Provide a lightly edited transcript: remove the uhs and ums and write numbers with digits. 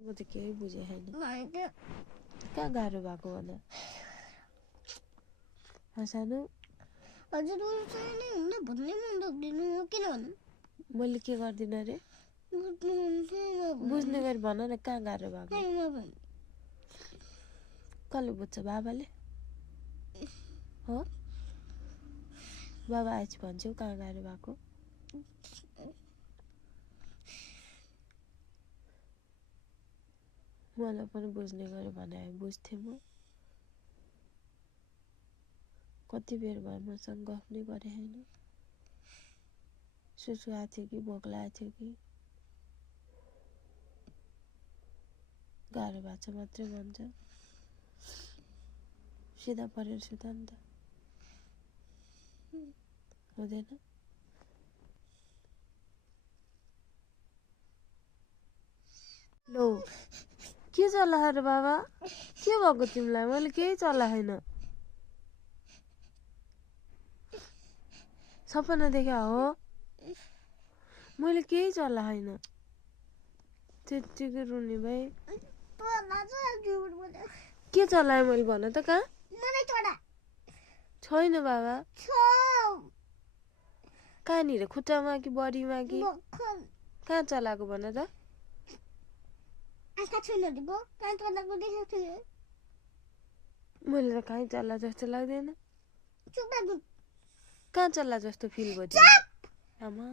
म त केही बुझेँ छैन कहाँ गाह्रो भएको भन सानो हजुर भन्ने मन सक्दिनँ किन भन्नु मैले के गर्दिनँ अरे बुझ्ने गरी भन न कहाँ गाह्रो भएको कसले बुझ्छ बाबाले हो बाबा आएपछि भन्छौ कहाँ गाह्रो भएको मलाई पनि बुझ्ने गरी भने बुझ्थेँ म कति बेर भयो मसँग गफ नै गरे होइन सुसु आएको थियो कि भोक लागेको थियो कि गाह्रो भएको छ मात्रै भन्छ सिधा परेर सुत नि त हुँदैन लो के चला अरे बाबा के भएको तिमीलाई मैले केही चला छैन सपना देखा हो मैले केही चला छैन त्यतिकै रुने भाइ के चलाएँ मैले भन त कहाँ छैन बाबा कहाँनिर खुट्टामा कि बडीमा कि कहाँ चलाएको भन त मैले त कहीँ चल्ला जस्तो लाग्दैन कहाँ चल्ला जस्तो फिल भयो आमा